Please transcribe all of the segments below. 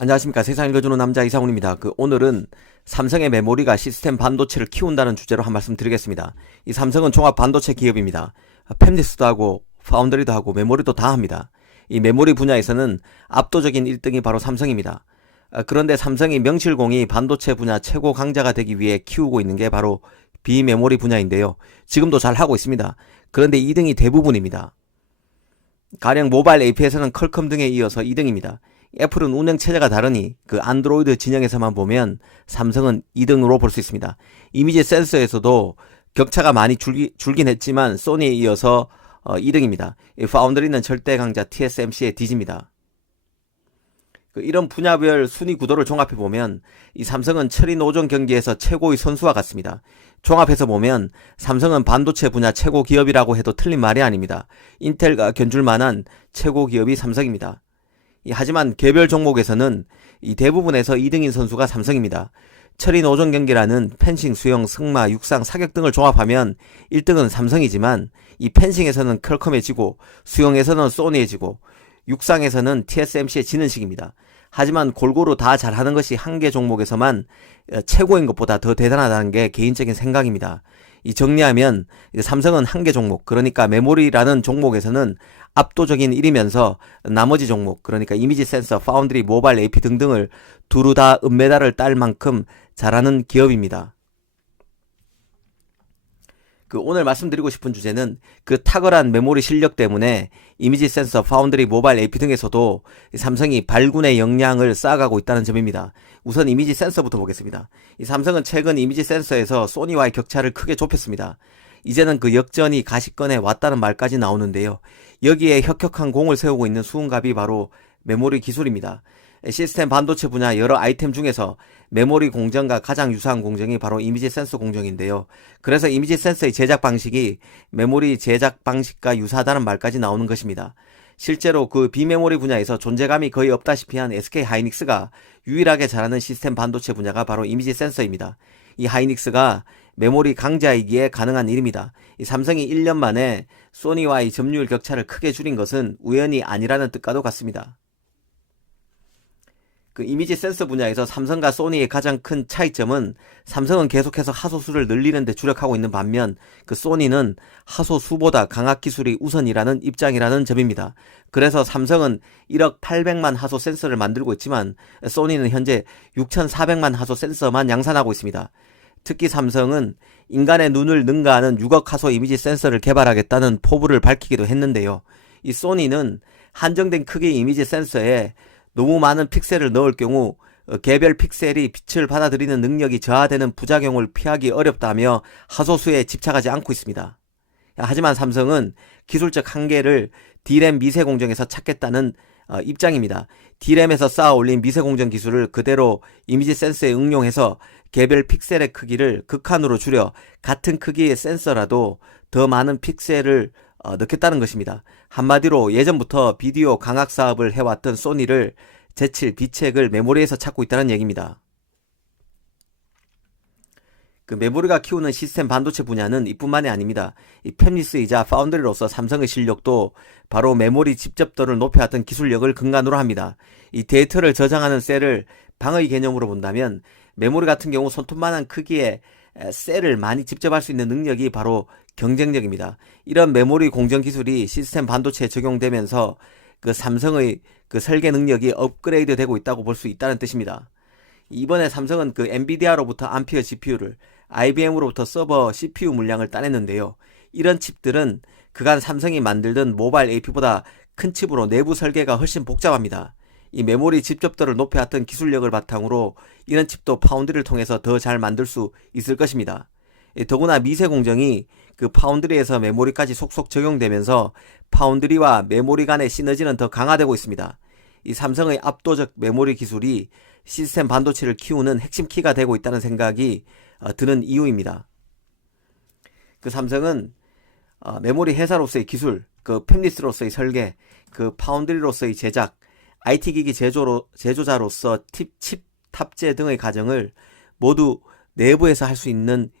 안녕하십니까. 세상 읽어주는 남자 이상훈입니다. 오늘은 삼성의 메모리가 시스템 반도체를 키운다는 주제로 한 말씀 드리겠습니다. 이 삼성은 종합 반도체 기업입니다. 팹리스도 하고 파운드리도 하고 메모리도 다 합니다. 이 메모리 분야에서는 압도적인 1등이 바로 삼성입니다. 그런데 삼성이 명실공히 반도체 분야 최고 강자가 되기 위해 키우고 있는 게 바로 비메모리 분야인데요. 지금도 잘 하고 있습니다. 그런데 2등이 대부분입니다. 가령 모바일 AP에서는 퀄컴 등에 이어서 2등입니다. 애플은 운영체제가 다르니 안드로이드 진영에서만 보면 삼성은 2등으로 볼 수 있습니다. 이미지 센서에서도 격차가 많이 줄긴 했지만 소니에 이어서 2등입니다. 파운드리는 절대 강자 TSMC에 뒤집니다. 이런 분야별 순위 구도를 종합해보면 이 삼성은 철인 5종 경기에서 최고의 선수와 같습니다. 종합해서 보면 삼성은 반도체 분야 최고 기업이라고 해도 틀린 말이 아닙니다. 인텔과 견줄 만한 최고 기업이 삼성입니다. 하지만 개별 종목에서는 이 대부분에서 2등인 선수가 삼성입니다. 철인 5종 경기라는 펜싱, 수영, 승마, 육상, 사격 등을 종합하면 1등은 삼성이지만 이 펜싱에서는 퀄컴에 지고 수영에서는 소니에 지고 육상에서는 TSMC에 지는 식입니다. 하지만 골고루 다 잘하는 것이 한 개 종목에서만 최고인 것보다 더 대단하다는 게 개인적인 생각입니다. 정리하면 삼성은 한 개 종목, 그러니까 메모리라는 종목에서는 압도적인 1위면서 나머지 종목, 그러니까 이미지 센서, 파운드리, 모바일 AP 등등을 두루 다 은메달을 딸 만큼 잘하는 기업입니다. 오늘 말씀드리고 싶은 주제는 탁월한 메모리 실력 때문에 이미지 센서, 파운드리, 모바일 AP 등에서도 삼성이 발군의 역량을 쌓아가고 있다는 점입니다. 우선 이미지 센서부터 보겠습니다. 삼성은 최근 이미지 센서에서 소니와의 격차를 크게 좁혔습니다. 이제는 역전이 가시권에 왔다는 말까지 나오는데요. 여기에 혁혁한 공을 세우고 있는 수훈갑이 바로 메모리 기술입니다. 시스템 반도체 분야 여러 아이템 중에서 메모리 공정과 가장 유사한 공정이 바로 이미지 센서 공정인데요. 그래서 이미지 센서의 제작 방식이 메모리 제작 방식과 유사하다는 말까지 나오는 것입니다. 실제로 비메모리 분야에서 존재감이 거의 없다시피 한 SK 하이닉스가 유일하게 잘하는 시스템 반도체 분야가 바로 이미지 센서입니다. 이 하이닉스가 메모리 강자이기에 가능한 일입니다. 삼성이 1년 만에 소니와의 점유율 격차를 크게 줄인 것은 우연이 아니라는 뜻과도 같습니다. 이미지 센서 분야에서 삼성과 소니의 가장 큰 차이점은 삼성은 계속해서 하소수를 늘리는 데 주력하고 있는 반면 소니는 하소수보다 강압 기술이 우선이라는 입장이라는 점입니다. 그래서 삼성은 1억 800만 하소 센서를 만들고 있지만 소니는 현재 6,400만 하소 센서만 양산하고 있습니다. 특히 삼성은 인간의 눈을 능가하는 6억 하소 이미지 센서를 개발하겠다는 포부를 밝히기도 했는데요. 이 소니는 한정된 크기의 이미지 센서에 너무 많은 픽셀을 넣을 경우 개별 픽셀이 빛을 받아들이는 능력이 저하되는 부작용을 피하기 어렵다며 하소수에 집착하지 않고 있습니다. 하지만 삼성은 기술적 한계를 D램 미세 공정에서 찾겠다는 입장입니다. D램에서 쌓아 올린 미세 공정 기술을 그대로 이미지 센서에 응용해서 개별 픽셀의 크기를 극한으로 줄여 같은 크기의 센서라도 더 많은 픽셀을 넣겠다는 것입니다. 한마디로 예전부터 비디오 강학 사업을 해왔던 소니를 제칠 비책을 메모리에서 찾고 있다는 얘기입니다. 메모리가 키우는 시스템 반도체 분야는 이뿐만이 아닙니다. 팹리스이자 파운드리로서 삼성의 실력도 바로 메모리 집접도를 높여왔던 기술력을 근간으로 합니다. 이 데이터를 저장하는 셀을 방의 개념으로 본다면 메모리 같은 경우 손톱만한 크기의 셀을 많이 집접할 수 있는 능력이 바로 경쟁력입니다. 이런 메모리 공정 기술이 시스템 반도체에 적용되면서 삼성의 설계 능력이 업그레이드 되고 있다고 볼 수 있다는 뜻입니다. 이번에 삼성은 엔비디아로부터 암피어 GPU를, IBM으로부터 서버 CPU 물량을 따냈는데요. 이런 칩들은 그간 삼성이 만들던 모바일 AP보다 큰 칩으로 내부 설계가 훨씬 복잡합니다. 이 메모리 집접도를 높여왔던 기술력을 바탕으로 이런 칩도 파운드리를 통해서 더 잘 만들 수 있을 것입니다. 더구나 미세 공정이 파운드리에서 메모리까지 속속 적용되면서 파운드리와 메모리 간의 시너지는 더 강화되고 있습니다. 이 삼성의 압도적 메모리 기술이 시스템 반도체를 키우는 핵심 키가 되고 있다는 생각이 드는 이유입니다. 삼성은 메모리 회사로서의 기술, 팹리스로서의 설계, 파운드리로서의 제작, IT기기 제조자로서 칩 탑재 등의 과정을 모두 내부에서 할 수 있는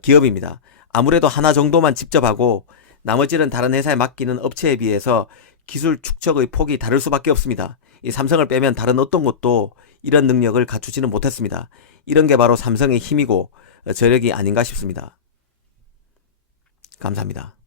기업입니다. 아무래도 하나 정도만 직접 하고 나머지는 다른 회사에 맡기는 업체에 비해서 기술 축적의 폭이 다를 수밖에 없습니다. 이 삼성을 빼면 다른 어떤 곳도 이런 능력을 갖추지는 못했습니다. 이런 게 바로 삼성의 힘이고 저력이 아닌가 싶습니다. 감사합니다.